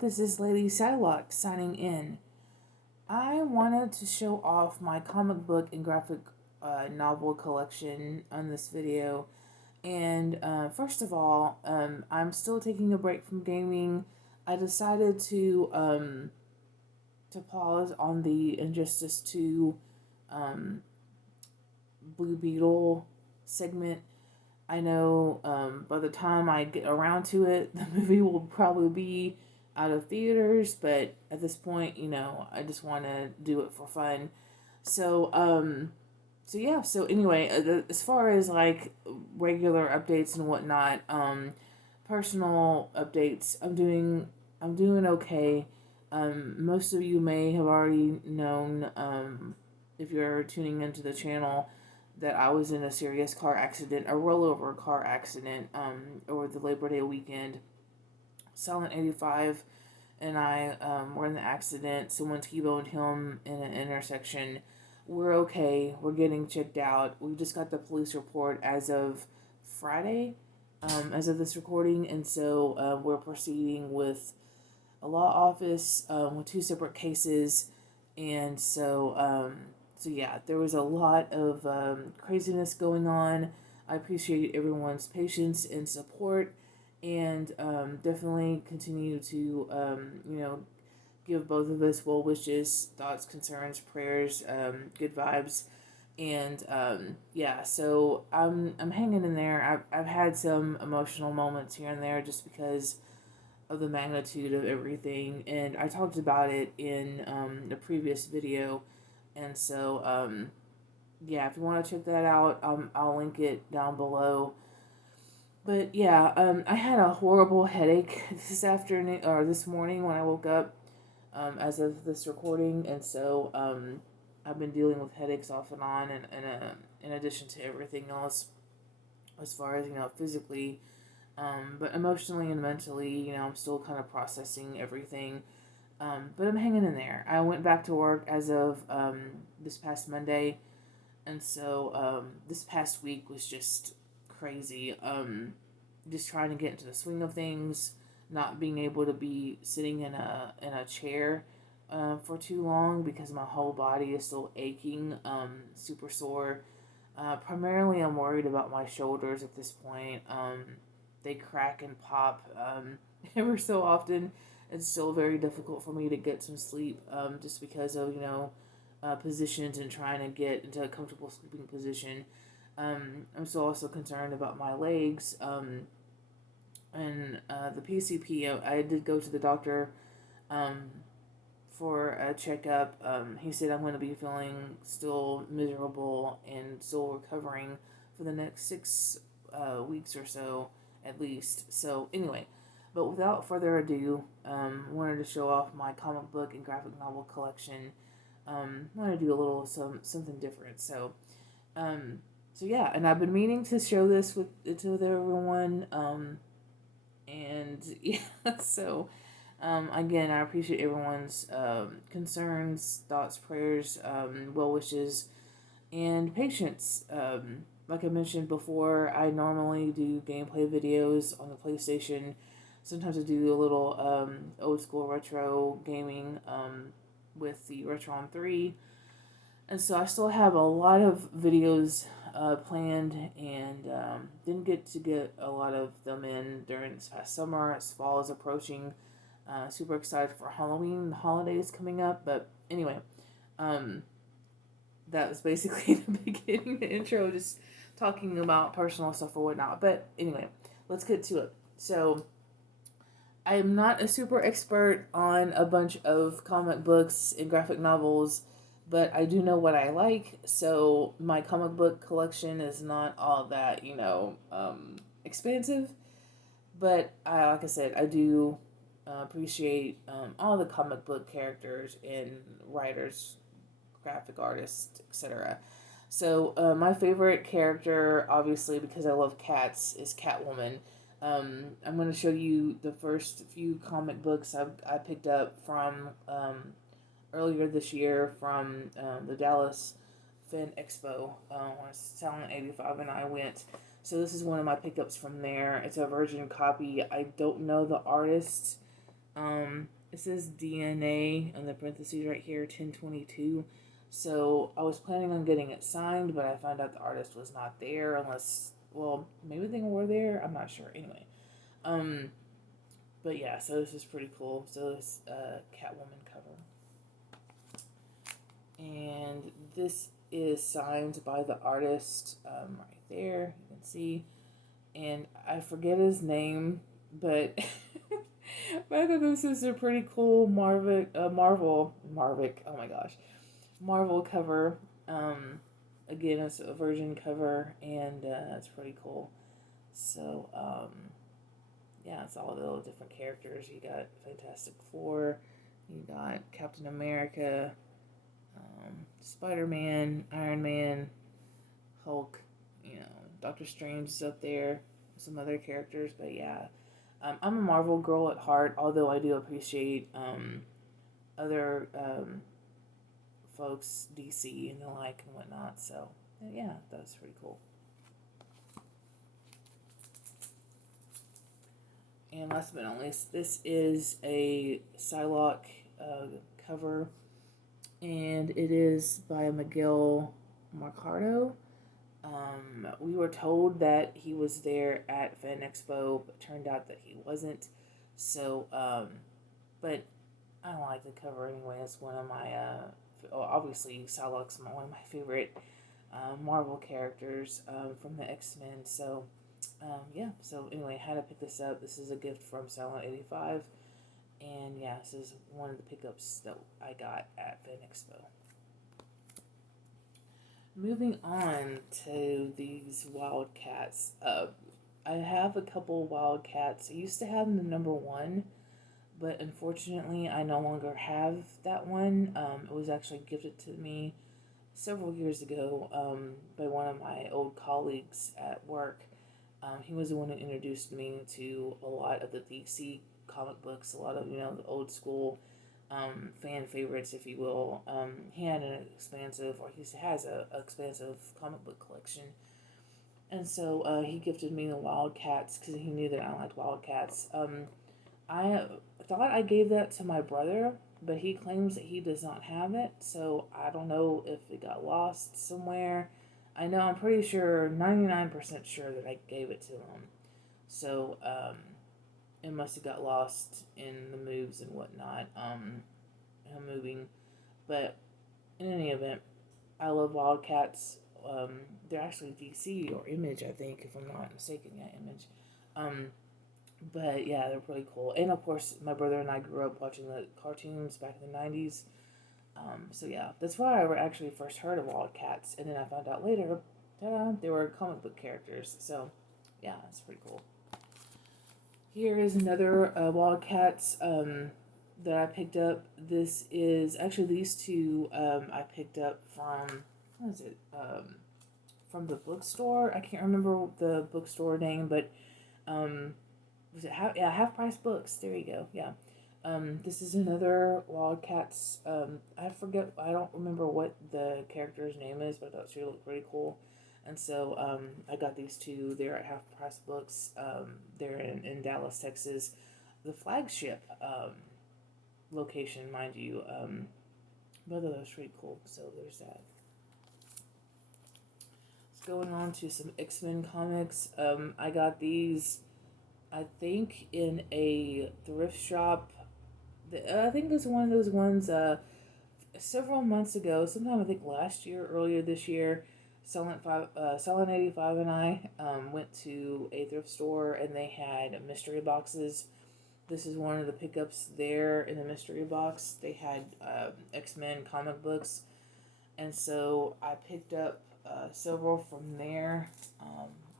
This is Lady Psylocke signing in. I wanted to show off my comic book and graphic novel collection on this video. And first of all, I'm still taking a break from gaming. I decided to pause on the Injustice 2 Blue Beetle segment. I know by the time I get around to it, the movie will probably be out of theaters, but at this point, I just want to do it for fun. So, so anyway, as far as like regular updates and whatnot, personal updates, I'm doing okay. Most of you may have already known, if you're tuning into the channel, that I was in a serious car accident, a rollover car accident, over the Labor Day weekend. Silent 85 and I were in the accident. Someone T-boned him in an intersection. We're okay. We're getting checked out. We just got the police report as of Friday, as of this recording, and so we're proceeding with a law office with two separate cases, and so yeah, there was a lot of craziness going on. I appreciate everyone's patience and support, and definitely continue to give both of us well wishes, thoughts, concerns, prayers, good vibes, and yeah. So I'm hanging in there. I've had some emotional moments here and there just because of the magnitude of everything, and I talked about it in the previous video, and so yeah, if you want to check that out, I'll link it down below. But yeah, I had a horrible headache this afternoon or this morning when I woke up, as of this recording, and so I've been dealing with headaches off and on, and in addition to everything else, as far as physically. But emotionally and mentally, I'm still kind of processing everything. But I'm hanging in there. I went back to work as of this past Monday, and so this past week was just crazy. Just trying to get into the swing of things, not being able to be sitting in a chair for too long because my whole body is still aching, super sore. Primarily, I'm worried about my shoulders at this point. They crack and pop ever so often. It's still very difficult for me to get some sleep, just because of positions and trying to get into a comfortable sleeping position. I'm still also concerned about my legs, and the PCP. I did go to the doctor for a checkup. He said I'm going to be feeling still miserable and still recovering for the next 6 weeks or so, at least. So anyway, but without further ado, wanted to show off my comic book and graphic novel collection. Want to do a little something different. So yeah, and I've been meaning to show this with everyone. And yeah, so again, I appreciate everyone's concerns, thoughts, prayers, well wishes, and patience. Like I mentioned before, I normally do gameplay videos on the PlayStation. Sometimes I do a little old school retro gaming with the Retron 3. And so I still have a lot of videos planned, and didn't get to get a lot of them in during this past summer as fall is approaching. Super excited for Halloween, the holidays coming up. But anyway, that was basically the beginning, the intro, just talking about personal stuff or whatnot. But anyway, let's get to it. So I'm not a super expert on a bunch of comic books and graphic novels, but I do know what I like. So my comic book collection is not all that, expansive. But like I said, I do appreciate all the comic book characters and writers, graphic artists, etc. So my favorite character, obviously, because I love cats, is Catwoman. I'm going to show you the first few comic books I picked up from earlier this year from the Dallas Fan Expo when Silent 85 and I went. So this is one of my pickups from there. It's a virgin copy. I don't know the artist. It says DNA in the parentheses right here, 1022. So I was planning on getting it signed, but I found out the artist was not there unless, well, maybe they were there. I'm not sure. Anyway, um, but yeah, so this is pretty cool. So it's a Catwoman cover, and this is signed by the artist right there. You can see, and I forget his name, but but I thought this is a pretty cool Marvick. Oh my gosh, Marvel cover. Again, it's a version cover, and it's pretty cool. So, yeah, it's all the different characters. You got Fantastic Four, you got Captain America, Spider Man, Iron Man, Hulk. You know, Doctor Strange is up there. Some other characters, but yeah, I'm a Marvel girl at heart. Although I do appreciate other folks, DC and the like and whatnot. So yeah, that's pretty cool. And last but not least, this is a Psylocke cover, and it is by Miguel Mercado. We were told that he was there at Fan Expo, but turned out that he wasn't. So, but I don't like the cover anyway. It's one of my, obviously, Psylocke's one of my favorite Marvel characters from the X-Men. So, yeah. So, anyway, how to pick this up. This is a gift from Silent 85. And, yeah, this is one of the pickups that I got at Fan Expo. Moving on to these Wildcats. I have a couple Wildcats. I used to have the number one, but unfortunately, I no longer have that one. It was actually gifted to me several years ago by one of my old colleagues at work. He was the one who introduced me to a lot of the DC comic books, a lot of the old school fan favorites, if you will. He had an expansive, or he has a expansive comic book collection, and so he gifted me the Wildcats because he knew that I liked Wildcats. I thought I gave that to my brother, but he claims that he does not have it, so I don't know if it got lost somewhere. I know I'm pretty sure, 99% sure that I gave it to him. So, it must have got lost in the moves and whatnot, him moving. But in any event, I love Wildcats. They're actually DC or Image, I think, if I'm not mistaken. Yeah, Image. But yeah, they're pretty cool. And of course, my brother and I grew up watching the cartoons back in the 90s. So yeah, that's why I actually first heard of Wildcats. And then I found out later, ta-da, they were comic book characters. So yeah, it's pretty cool. Here is another Wildcats that I picked up. This is actually these two I picked up from, what is it? From the bookstore. I can't remember the bookstore name, but was it Half Price Books? There you go. Yeah. This is another Wildcats. I forget. I don't remember what the character's name is, but I thought she looked pretty cool. And so I got these two. They're at Half Price Books. They're in Dallas, Texas. The flagship location, mind you. Both of those pretty cool. So there's that. Let's going on to some X-Men comics. I got these, I think, in a thrift shop. I think it's one of those ones several months ago, sometime I think last year, earlier this year. Silent 85 and I went to a thrift store and they had mystery boxes. This is one of the pickups there in the mystery box. They had X-Men comic books, and so I picked up several from there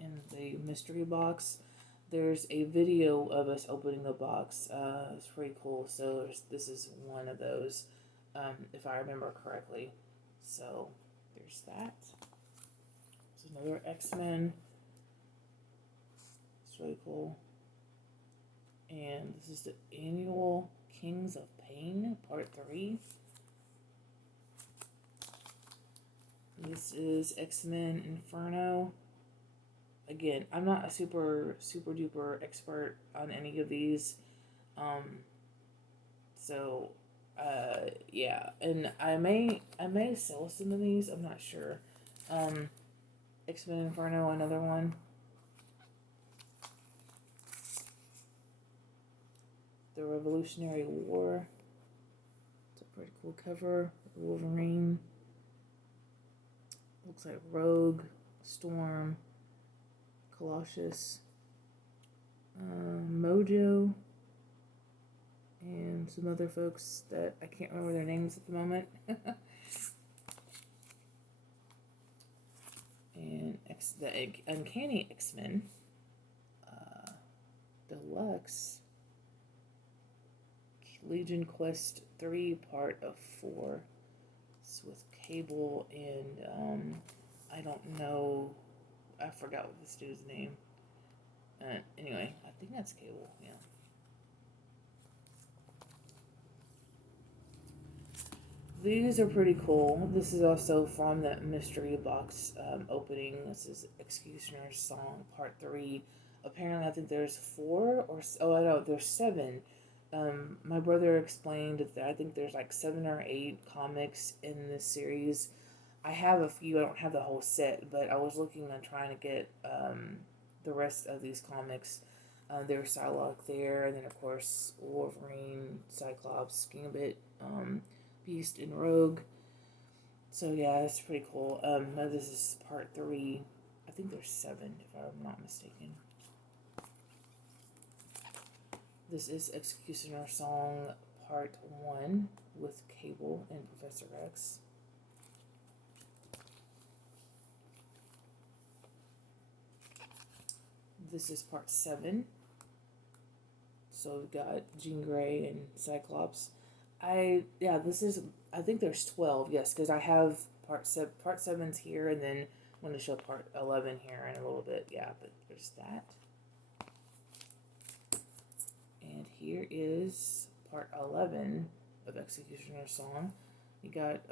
in the mystery box. There's a video of us opening the box. It's pretty cool. So this is one of those, if I remember correctly. So there's that. There's another X-Men. It's really cool. And this is the annual Kings of Pain, Part 3. This is X-Men Inferno. Again, I'm not a super duper expert on any of these. So, yeah, and I may sell some of these. I'm not sure. Um, X-Men Inferno, another one. The Revolutionary War. It's a pretty cool cover. Wolverine. Looks like Rogue, Storm, Colossus, Mojo, and some other folks that I can't remember their names at the moment. And the Uncanny X-Men Deluxe Legion Quest 3 part of 4. It's with Cable and I don't know, I forgot what this dude's name. Anyway, I think that's Cable, yeah. These are pretty cool. This is also from that mystery box opening. This is Executioner's Song Part 3. Apparently, I think there's 4 or... Oh, no, there's 7. My brother explained that I think there's like 7 or 8 comics in this series. I have a few. I don't have the whole set, but I was looking on trying to get the rest of these comics. There's Psylocke there, and then of course Wolverine, Cyclops, Gambit, Beast, and Rogue. So yeah, it's pretty cool. This is part 3. I think there's 7, if I'm not mistaken. This is Executioner Song Part 1 with Cable and Professor X. This is Part 7. So we've got Jean Grey and Cyclops. I think there's 12, yes, because I have Part 7's here, and then I'm going to show Part 11 here in a little bit. Yeah, but there's that. And here is Part 11 of Executioner's Song. You got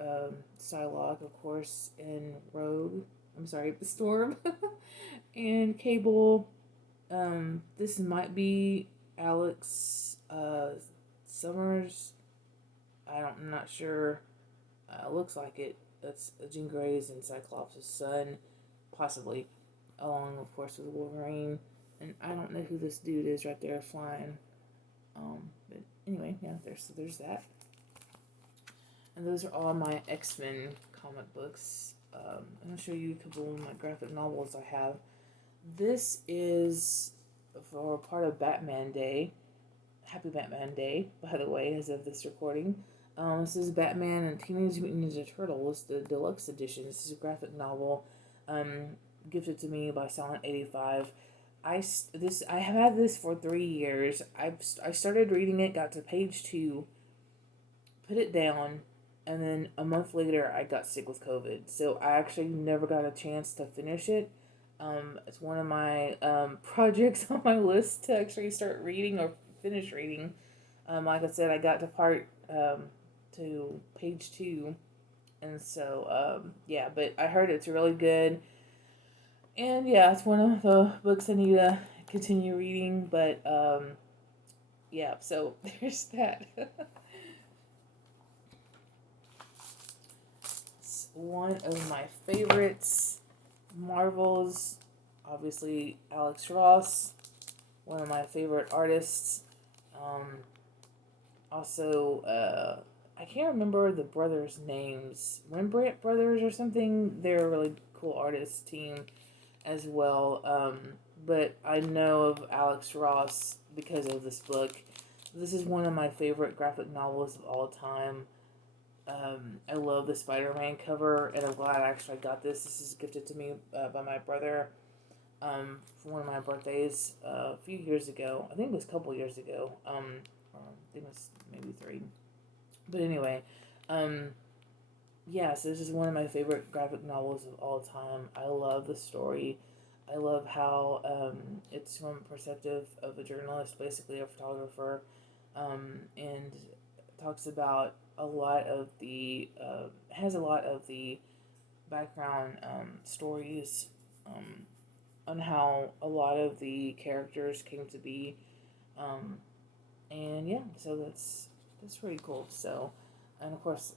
Psylocke, of course, and Rogue. I'm sorry, Storm. And Cable. This might be Alex Summers. I'm not sure. Looks like it. That's Jean Grey's and Cyclops' son, possibly, along, of course, with Wolverine. And I don't know who this dude is right there flying. But anyway, yeah, there's that. And those are all my X-Men comic books. I'm going to show you a couple of my graphic novels I have. This is for part of Batman Day. Happy Batman Day, by the way, as of this recording. This is Batman and Teenage Mutant Ninja Turtles, the deluxe edition. This is a graphic novel gifted to me by Silent85. I have had this for 3 years. I started reading it, got to page 2, put it down, and then a month later I got sick with COVID. So I actually never got a chance to finish it. It's one of my projects on my list to actually start reading or finish reading. Like I said, I got to page 2, and so yeah. But I heard it's really good, and yeah, it's one of the books I need to continue reading. But yeah, so there's that. It's one of my favorites. Marvel's, obviously, Alex Ross, one of my favorite artists. Also, I can't remember the brothers' names. Rembrandt Brothers or something. They're a really cool artist team as well. But I know of Alex Ross because of this book. This is one of my favorite graphic novels of all time. I love the Spider-Man cover, and I'm glad I actually got this. This is gifted to me by my brother for one of my birthdays a few years ago. I think it was a couple years ago. I think it was maybe 3. But anyway, yeah, so this is one of my favorite graphic novels of all time. I love the story. I love how it's from a perspective of a journalist, basically a photographer, and talks about a lot of the has a lot of the background stories on how a lot of the characters came to be, and yeah, so that's pretty cool. So, and of course,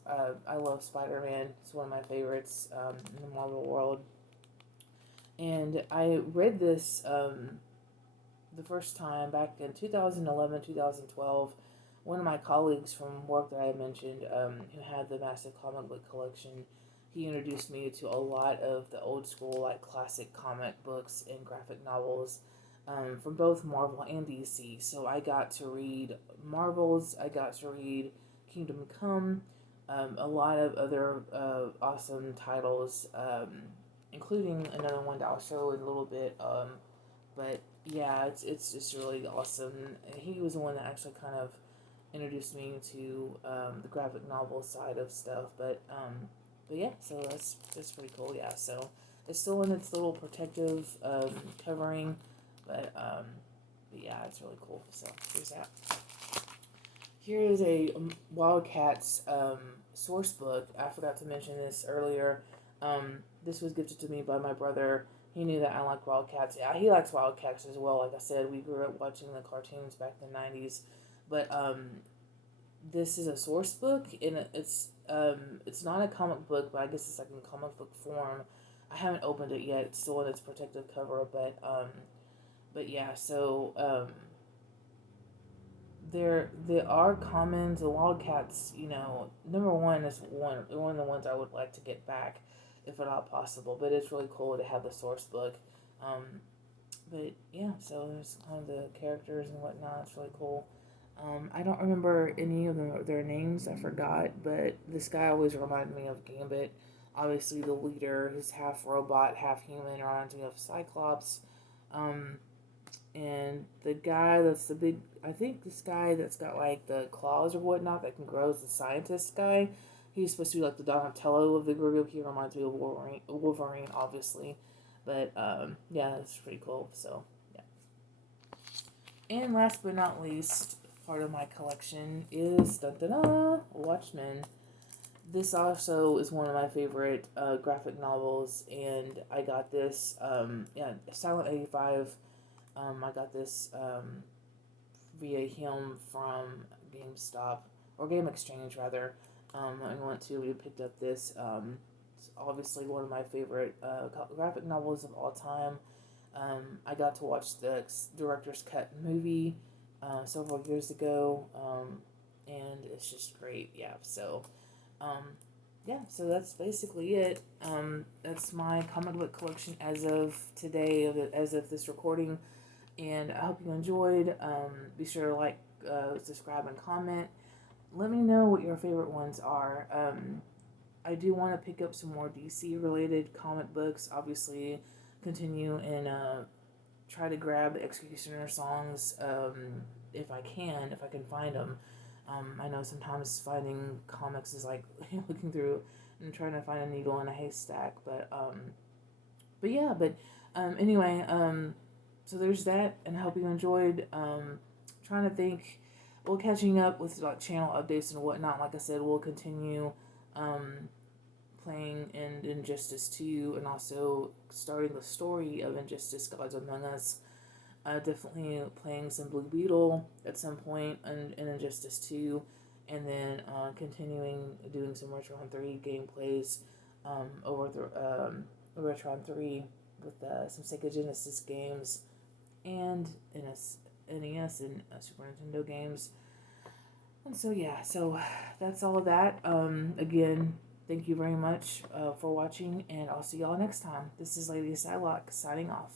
I love Spider-Man. It's one of my favorites in the Marvel world. And I read this the first time back in 2011, 2012. One of my colleagues from work that I mentioned, who had the massive comic book collection, he introduced me to a lot of the old school, like classic comic books and graphic novels from both Marvel and DC. So I got to read Marvels, I got to read Kingdom Come, a lot of other awesome titles, including another one that I'll show in a little bit. But yeah, it's just really awesome. He was the one that actually kind of introduced me to the graphic novel side of stuff. But yeah, so that's pretty cool. Yeah, so it's still in its little protective covering, but yeah, it's really cool. So here's that. Here is a Wildcats source book. I forgot to mention this earlier. This was gifted to me by my brother. He knew that I like Wildcats. Yeah, he likes Wildcats as well. Like I said, we grew up watching the cartoons back in the 90s. But this is a source book, and it's not a comic book, but I guess it's like in comic book form. I haven't opened it yet. It's still in its protective cover, but yeah. So there are commons. The Wildcats, number one is one of the ones I would like to get back, if at all possible. But it's really cool to have the source book. But yeah, so there's kind of the characters and whatnot. It's really cool. I don't remember any of their names. I forgot, but this guy always reminded me of Gambit. Obviously, the leader is half robot, half human, reminds me of Cyclops. Um, and the guy that's the big, I think this guy that's got like the claws or whatnot that can grow is the scientist guy. He's supposed to be like the Donatello of the group. He reminds me of Wolverine, obviously. But yeah, that's pretty cool. So yeah. And last but not least, part of my collection is Watchmen. This also is one of my favorite graphic novels, and I got this Silent 85. I got this via him from GameStop or Game Exchange rather. We picked up this. It's obviously one of my favorite graphic novels of all time. I got to watch the director's cut movie several years ago, and it's just great. Yeah, so that's basically it. That's my comic book collection as of today, as of this recording, and I hope you enjoyed. Be sure to like, subscribe, and comment. Let me know what your favorite ones are. I do want to pick up some more DC related comic books. Obviously, continue and try to grab the Executioner songs if I can find them. I know sometimes finding comics is like looking through and trying to find a needle in a haystack, but yeah, anyway, so there's that, and I hope you enjoyed. Trying to think, well, catching up with like channel updates and whatnot. Like I said, we'll continue playing in Injustice 2 and also starting the story of Injustice Gods Among Us. Definitely playing some Blue Beetle at some point in Injustice 2, and then continuing doing some Retron 3 gameplays over Retron 3 with some Sega Genesis games and NES and Super Nintendo games. And so yeah, so that's all of that. Again, thank you very much for watching, and I'll see y'all next time. This is Lady Psylocke signing off.